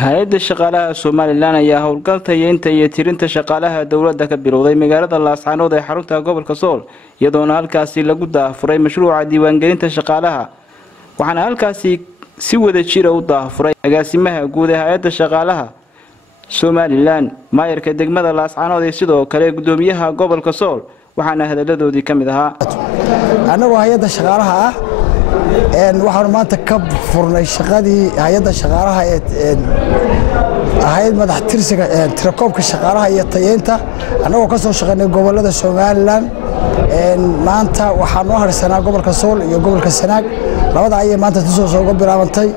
hay'adda shaqaalaha Soomaaliland ayaa howlgaltayeynta iyo tirinta shaqaalaha dawladda ka bilowday magaalada Laascaanood ee xarunta gobolka Sool iyadoona halkaasi lagu daafuray mashruuca diiwaangelinta shaqaalaha waxaana halkaasi si wada jir ah u daafuray agaasimaha guud ee hay'adda shaqaalaha Soomaaliland maayarka degmada Laascaanood ee sidoo kale gudoomiyaha gobolka Sool waxaana hadaladoodii kamid ahaa anagu hay'adda shaqaalaha waxaan maanta ka furnay shaqadii hay'adda shaqaalaha ee hay'ad madax tirsiga tirakoobka shaqaalaha iyo tayeynta anagoo ka soo shaqeynay gobolada Soomaaliland maanta waxaan u harsanaa gobolka Sool iyo gobolka Sanaag labada ay maanta soo bilaabantay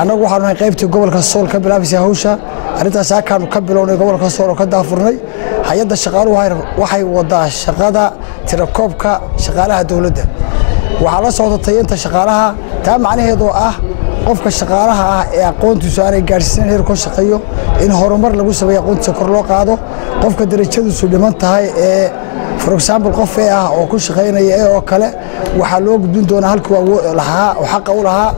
anagu waxaan qaybtii gobolka Sool ka bilaabisay hawsha arintaas akaan ka bilownay gobolka Sool oo ka daafurnay hay'adda shaqaaluhu waxay wadaa shaqada tirakoobka shaqaalaha dawladda waxa la socdo tayeynta shaqaalaha taa macnaheedu qofka shaqaalaha ee aqoontiisu aanay gaarsiin heer ku shaqeeyo in horumar lagu sameeyo aqoontiisa kor loo qaado qofka darajadiisu dhiman tahay for example qof oo ku shaqeynaya oo kale waxa loo gudbin doonaa halkii uu xaq u lahaa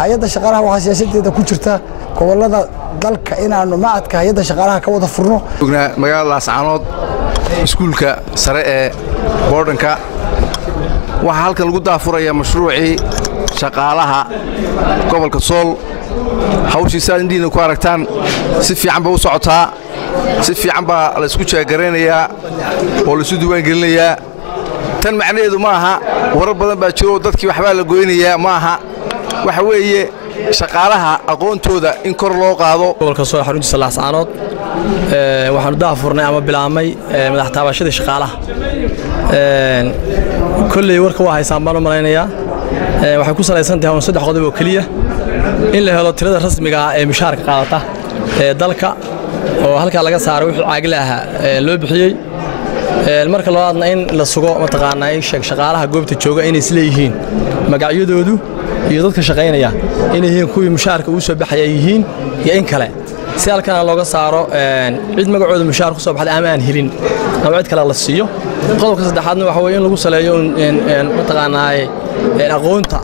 hay'adda shaqaalaha waxa siyaasadeeda ku jirta gobolada dalka inaanu macadka hay'adda shaqaalaha ka wada furno magaalada Laascaanood iskuulka sare ee boordanka waxa halkan lagu daafuraya mashruuci shaqaalaha gobolka Sool hawshiisa indiina ku aragtaan si fiican ba u socotaa si fiican ba la isku jeegareenaya oo la isu diiwaan gelinayaa tan macnaheedu ma aha warar badan baa jiro dadkii waxba la gooynayaa ma aha waxa weeye shaqaalaha aqoontooda in kor loo qaado gobolka Sool xaruntiisa Laascaanood waxaan daafurnay ama bilaamay madax taabashada shaqaalaha kulley warka waa haysaan baan u malaynayaa waxay ku salaysan tahay saddex qodob oo kaliya in la helo tirada rasmiga ah ee mushaarka qaadata ee dalka oo halka laga saaray wixii caaglaha loo bixiyay marka labaadna in la sugo mataqaanaa in shaqaalaha goobta jooga inay isleeyihiin magacyadoodu iyo dadka shaqeynaya inay yihiin kuwii mushaarka uu soo baxay yihiin iyo in kale si halkan looga saaro cid magacooda mushaar ku soo baxday ama aan helin ama cid kale la siiyo qodobka saddexaadna waxa weeye in lagu saleeyo mataqaanaa aqoonta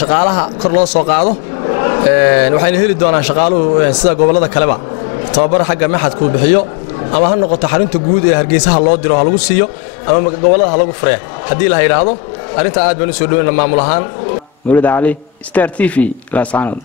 shaqaalaha kor loo soo qaado waxayna heli doonaan shaqaaluhu sida gobolada kaleba tababar xagga maxadku bixiyo ama ha noqoto xarunta guud ee Hargeysa loo diro ha lagu siiyo ama gobolada ha lagu fureeyo hadii la yiraahdo arinta aad baan u soo dhaweynaa maamul ahaan Mawlid Ali Star TV Laascaanood.